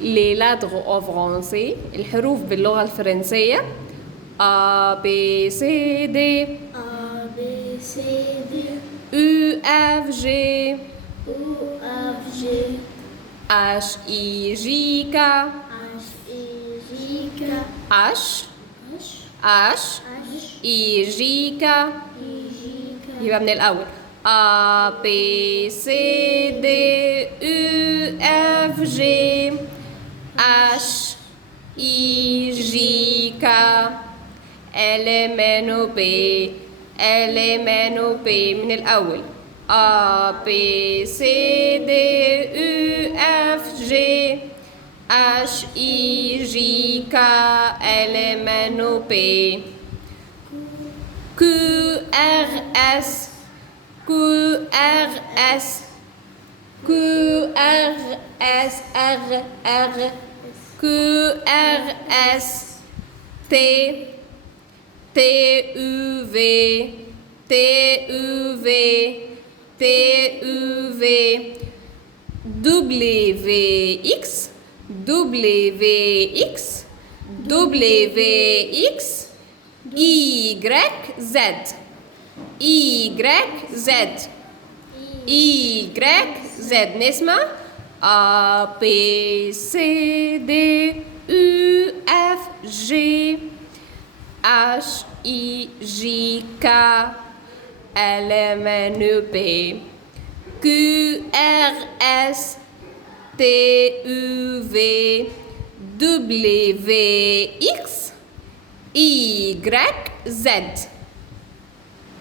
les lettres en français الحروف باللغة الفرنسية A B C D A B C D U F G U F G H I J K H I J K H H H H I J K I J K يبقى من الأول A B C D U F G H I J K L M N O P L M N O P من الأول A B C D U F G H I J K L M N O P Q R S Q R S Q R S R R Q R S T T U V T U V T U V W X W X W X Y Z Y Z Y Z نسمع A B C D U F G H I J K L M N P Q R S T U V W X Y Z